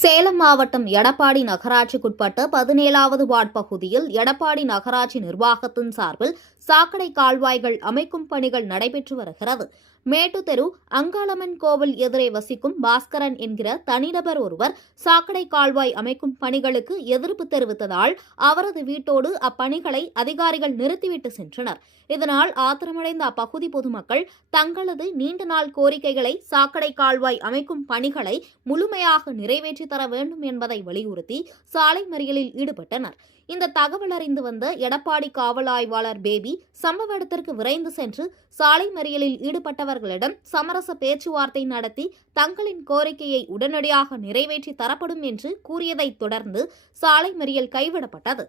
சேலம் மாவட்டம் எடப்பாடி நகராட்சிக்குட்பட்ட 17வது வார்டு பகுதியில் எடப்பாடி நகராட்சி நிர்வாகத்தின் சார்பில் சாக்கடை கால்வாய்கள் அமைக்கும் பணிகள் நடைபெற்று வருகிறது. மேட்டுத்தெரு அங்காளம்மன் கோவில் எதிரே வசிக்கும் பாஸ்கரன் என்கிற தனிநபர் ஒருவர் சாக்கடை கால்வாய் அமைக்கும் பணிகளுக்கு எதிர்ப்பு தெரிவித்ததால் அவரது வீட்டோடு அப்பணிகளை அதிகாரிகள் நிறுத்திவிட்டு சென்றனர். இதனால் ஆத்திரமடைந்த அப்பகுதி பொதுமக்கள் தங்களது நீண்ட நாள் கோரிக்கைகளை சாக்கடை கால்வாய் அமைக்கும் பணிகளை முழுமையாக நிறைவேற்றி தர வேண்டும் என்பதை வலியுறுத்தி சாலை மறியலில் ஈடுபட்டனர். இந்த தகவல் அறிந்து வந்த எடப்பாடி காவல் ஆய்வாளர் பேபி சம்பவ இடத்திற்கு விரைந்து சென்று சாலை மறியலில் ஈடுபட்டவர்களிடம் சமரச பேச்சுவார்த்தை நடத்தி தங்களின் கோரிக்கையை உடனடியாக நிறைவேற்றி தரப்படும் என்று கூறியதைத் தொடர்ந்து சாலை மறியல் கைவிடப்பட்டது.